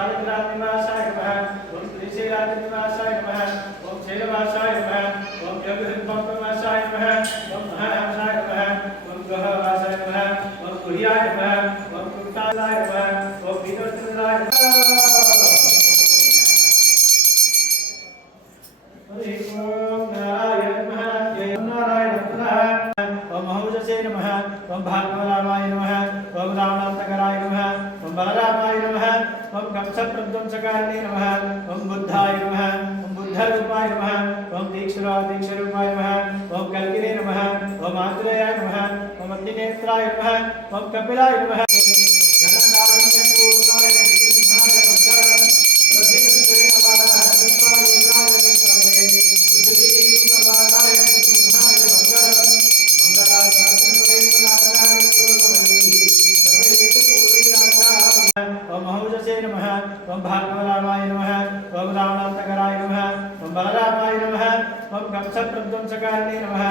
शालिग्रामनिवासाय नमः ओम श्रीशैलाद्रिनिवासाय नमः ओम शैलवासाय नमः ओम योगसिद्धपद्मवासाय नमः ओम महाहंसाय नमः ओम ग्रहवासाय नमः ओम कुह्याय नमः ओम कुंतालाय नमः ओम विनोदलाय नमः ओम नारायण नमः जय नारायण नमः ओम महौजसे नमः ओम भागवरामाय नमः ओम रावणान्तकराय नमः ओम बलरामाय नमः ओम कंसप्रध्वंसकारिणे नमः ओम बुद्धाय नमः ओम बुद्धरूपाय नमः ओम दीक्षरूपाय नमः ओम कल्किने नमः ओम आंजनेयाय नमः ओम अग्निनेत्राय नमः ओम कपिलाय नमः जनकारुण्यपूर्णाय विष्णुनाय मंगलम् प्रथितस्ते नमः हंसाय विष्णवे प्रथितपादाय विष्णुनाय मंगलम् मंगलाशासनपरेन्द्रनाथाय विष्णुमयी ओम महौजसे नमः ओम भागवरामाय नमः ओम रावणान्तकराय नमः ओम बलरामाय नमः ओम कंसप्रध्वंसकारिणे नमः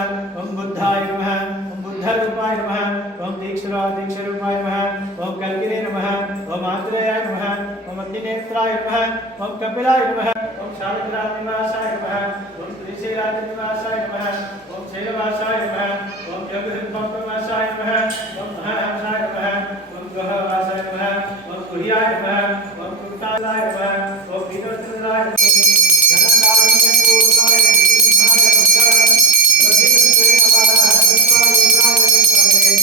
ओम बुद्धाय नमः ओम बुद्धरूपाय नमः ओम दीक्षरूपाय नमः ओम कल्किने नमः ओम आंजनेयाय नमः ओम अग्निनेत्राय नमः ओम कपिलाय नमः ओम शालिग्रामनिवासाय नमः ओम श्रीशैलाद्रिनिवासाय नमः ओम शैलवासाय नमः ओम योगसिद्धपद्मवासाय नमः ओम महाहंसाय नमः ओम ग्रहवासाय नमः ओम कुह्याय नमः ओम कुंतालाय नमः ओम विनोदलाय नमः जनकारुण्यपूर्णाय विष्णुनाय मंगलम् प्रथितस्ते नमः हंसाय विष्णवे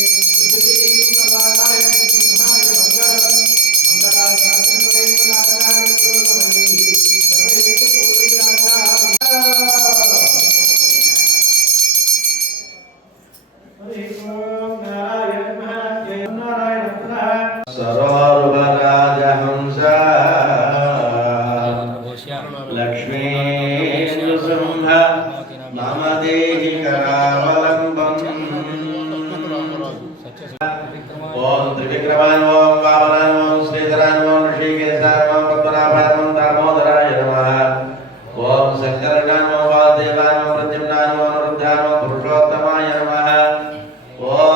प्रथितपादाय विष्णुनाय मंगलम् मंगलाशासनपरेन्द्रनाथाय विष्णुमयी ओम नारायण नमः जय नारायण नमः सरोवराजहंसा लक्ष्मी नृसिंह मम देहि करावलम्बम् ओम त्रिविक्रमाय ओम वामनाय ओम श्रीधराय ओम ऋषिकेशाय ओम पद्मनाभाय ओम दामोदराय नमः ओम शंकराय ओम वासुदेवाय ओम प्रद्युम्नाय ओम रुद्राय ओम पुरुषोत्तमाय नमः ओम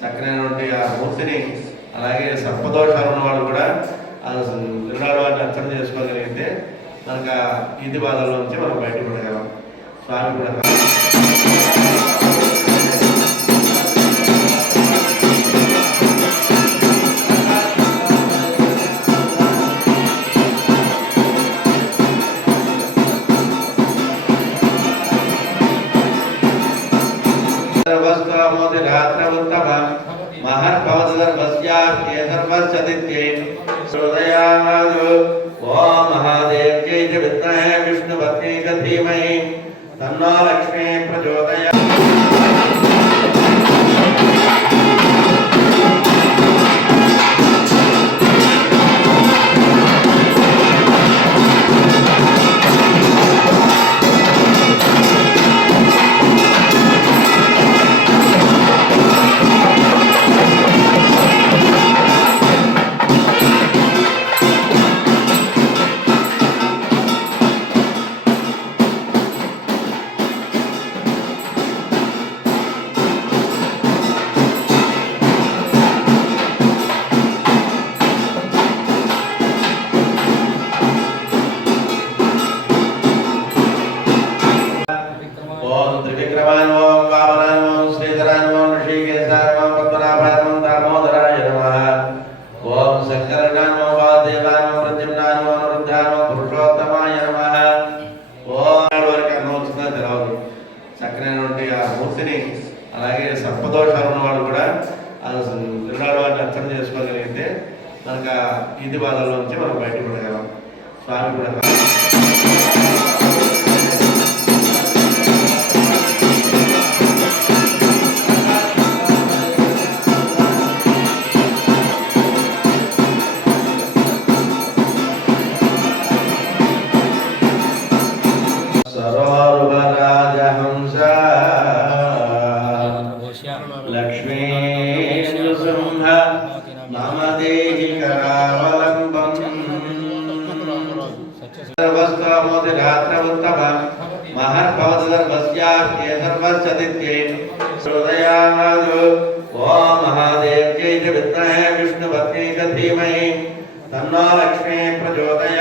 చక్కనైనటువంటి ఆ మూర్తిని అలాగే సర్పదోషాలు ఉన్నవాళ్ళు కూడా ఆ నిర్ణయాల వారిని అర్థం చేసుకోగలిగితే మనకు ఆ ఈది బాధల నుంచి మనం బయటపడగలం. స్వామి కూడా ओम महादेव जय विद्महे विष्णु पत्नी धीमहि तन्नो लक्ष्मी प्रचोदयात्. ओम त्रिविक्रमाय ओम वामनाय ओम श्रीधराय ओम ऋषिकेशाय ओम पद्मनाभाय ओम दामोदराय नमः ओम शंकराय ओम वासुदेवाय ओम प्रद्युम्नाय ओम रुद्राय ओम पुरुषोत्तमाय नमः ओम చక్కనైనటువంటి ఆ మూర్తిని అలాగే సర్పదోషాలు ఉన్నవాళ్ళు కూడా ఆ నిర్ణయాల వారిని అర్థం చేసుకోగలిగితే మనకు ఆ ఈది బాధల నుంచి మనం బయటపడగలం. స్వామి కూడా लक्ष्मी नृसिंह मम देहि करावलम्बम् सर्वस्वमोदिरात्रमुत्तमम् महर्भवतर्वस्यार्थे सर्वस्यदित्यै हृदयात्. ओम महादेव जय विद्महे विष्णु पत्नी धीमहि तन्नो लक्ष्मी प्रचोदयात्